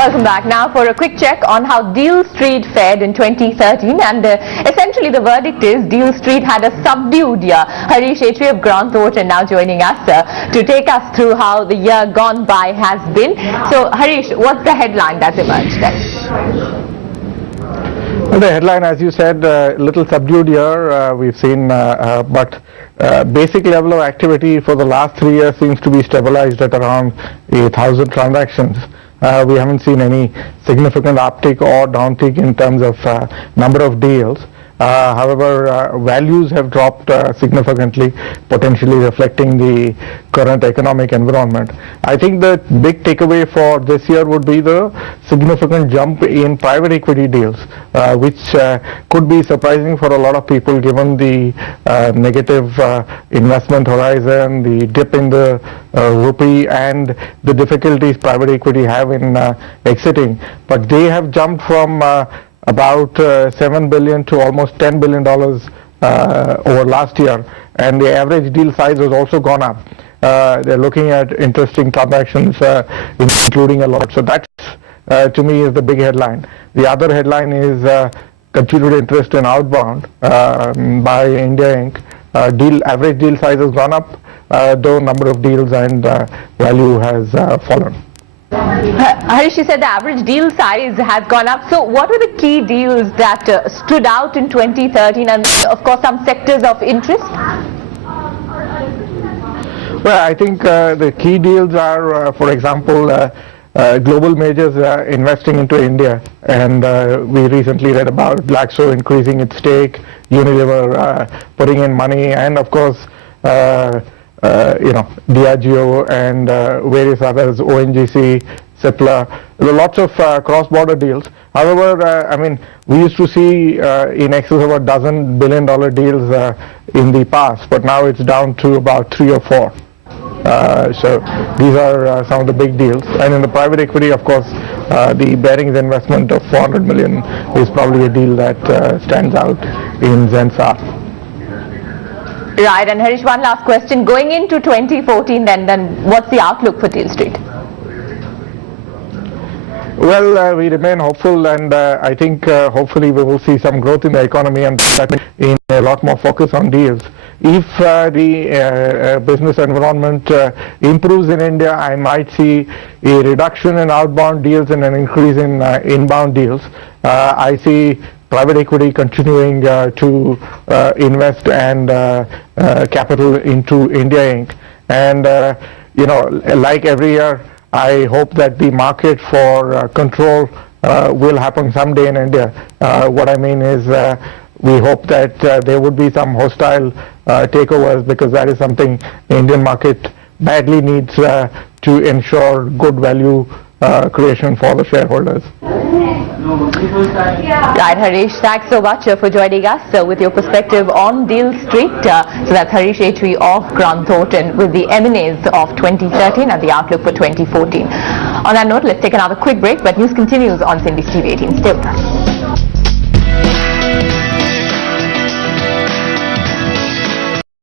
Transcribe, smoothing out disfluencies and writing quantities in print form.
Welcome back. Now for a quick check on how Deal Street fared in 2013, and essentially the verdict is Deal Street had a subdued year. Harish HV of Grant Thornton now joining us to take us through how the year gone by has been. So Harish, what's the headline that's emerged then? Well, the headline, as you said, a little subdued year we've seen, but basic level of activity for the last 3 years seems to be stabilized at around 1,000 transactions. We haven't seen any significant uptick or downtick in terms of number of deals. However, values have dropped significantly, potentially reflecting the current economic environment. I think the big takeaway for this year would be the significant jump in private equity deals, which could be surprising for a lot of people given the negative investment horizon, the dip in the rupee, and the difficulties private equity have in exiting. But they have jumped from about $7 billion to almost $10 billion over last year, and the average deal size has also gone up. They're looking at interesting transactions, including a lot. So that's, to me, is the big headline. The other headline is continued interest in outbound by India Inc. Average deal size has gone up, though number of deals and value has fallen. Harish, you said the average deal size has gone up. So what were the key deals that stood out in 2013, and of course some sectors of interest? Well, I think the key deals are, for example, global majors investing into India, and we recently read about Blackstone increasing its stake, Unilever putting in money, and of course Diageo and various others, ONGC, Cipla. There are lots of cross-border deals. However, I mean, we used to see in excess of a dozen billion-dollar deals in the past, but now it's down to about 3 or 4. So these are some of the big deals. And in the private equity, of course, the Bearings investment of $400 million is probably a deal that stands out in Zensar. Right, and Harish, one last question. Going into 2014, then what's the outlook for Deal Street? Well, we remain hopeful, and I think hopefully we will see some growth in the economy, and that means in a lot more focus on deals. If the business environment improves in India, I might see a reduction in outbound deals and an increase in inbound deals. I see private equity continuing to invest and capital into India Inc. And like every year, I hope that the market for control will happen someday in India. What I mean is we hope that there would be some hostile takeovers, because that is something the Indian market badly needs to ensure good value creation for the shareholders. Right, Harish, thanks so much for joining us with your perspective on Deal Street. So that's Harish HV of Grant Thornton with the M&As of 2013 and the outlook for 2014. On that note, let's take another quick break, but news continues on CNBC TV 18. Stay with us.